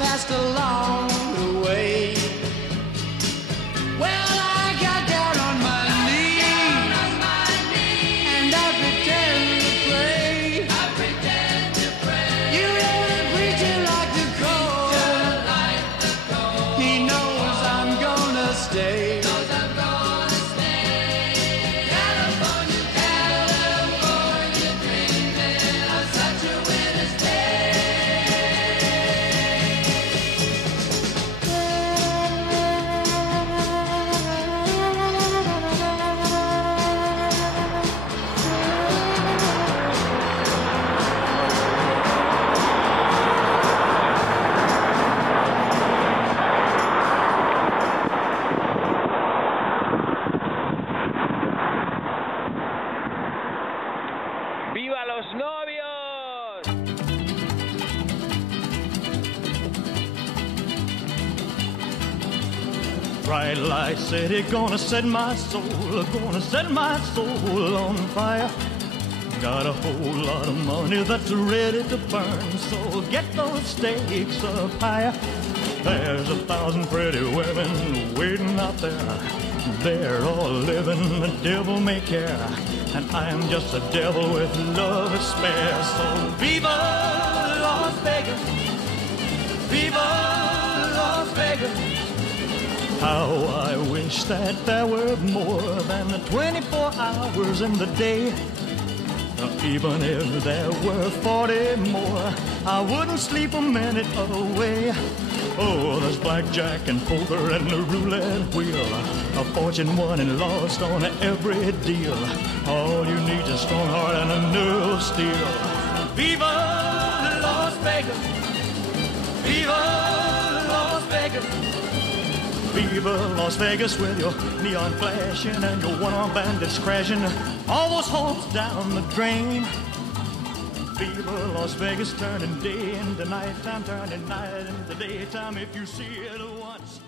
passed along the way. Well, I got down on my knees and I pretend to pray. You hear the preacher like the cold. He knows I'm gonna stay. ¡Viva los novios! Bright light city, gonna set my soul on fire. Got a whole lot of money that's ready to burn, so get those stakes up higher. There's 1,000 pretty women waiting out there. They're all living the devil may care, and I'm just a devil with love to spare. So viva Las Vegas, viva Las Vegas. How I wish that there were more than 24 hours in the day. Even if there were 40 more, I wouldn't sleep a minute away. Oh, there's blackjack and poker and the roulette wheel, a fortune won and lost on every deal. All you need is a strong heart and a nerve of steel. Viva Las Vegas, viva Las Vegas, viva Las Vegas, with your neon flashing and your one-armed bandits crashing all those hopes down the drain. Viva Las Vegas, turning day into nighttime, turning night into daytime. If you see it once,